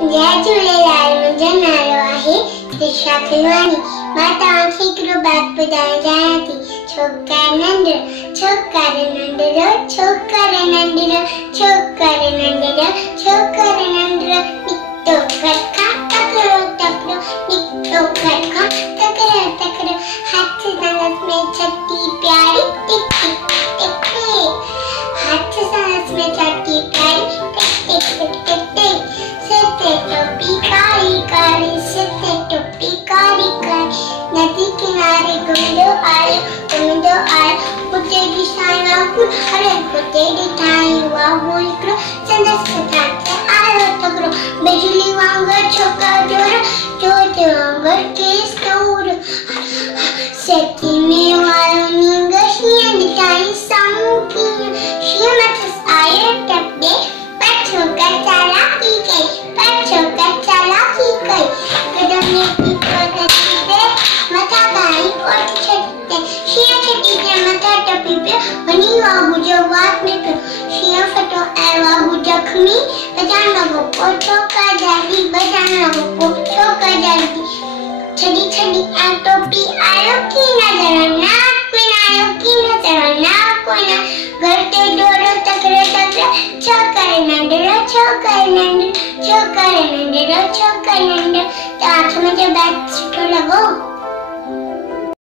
जय झूलेलाल। मुंहिंजो नालो आहे दिशा खिलवानी। मां तव्हांखे हिकिड़ो बात ॿुधाइण चाहियां थी। छोकर नंढड़ो, छोकर नंढड़ो, छोकर नंढड़ो, छोकर नंढड़ो, छोकर नंढड़ो, निकितो घर खां तकिड़ो तकिड़ो, निकितो घर खां तकिड़ो तकिड़ो, हथ संदसि में छटी प्यारी टिक टिक टिक टिक, हथ संदसि में छटी प्यारी टिक टिक टिक टिक, सिर ते टोपी कारी कारी, सिर ते टोपी कारी कारी, नदी किनारे घुमंदो आयो, हुते ॾिसां वांगुरु, अरे हुते ॾिठाई वांगुरु हिकिड़ो संदसि पुठां आयो तकिड़ो, बिजली वांगुरु छोका जोर, जोत वांगुरु केस तोड़, सेठी में आयो नींग, शींहं ॾिठाई साम्हूं कीअं, शींहं मथसि आयो टपके, पर छोकर चालाकी कई, पर छोकर चालाकी कई, कदम में पीपो तस्वीर मथा गाई ओठ छटते, शींहं छटी जे मथा टपी पियो, वञी वाघू जो वात में पियो, शींहं फटो ऐं वाघू जख्मी, बचाइण लॻो पोइ छोकर जल्दी, बचाइण लॻो पोइ छोकर जल्दी, छॾी छॾी ऐं टोपी आयो की नज़र न कोई न आयो की नज़र न कोई न, घर ते डोरो तकिड़ो तकिड़ो, छोकर नंढड़ो, छोकर नंढड़ो, छोकर नंढड़ो, छोकर नंढड़ो। तव्हांखे मुंहिंजो बैग सुठो लॻो?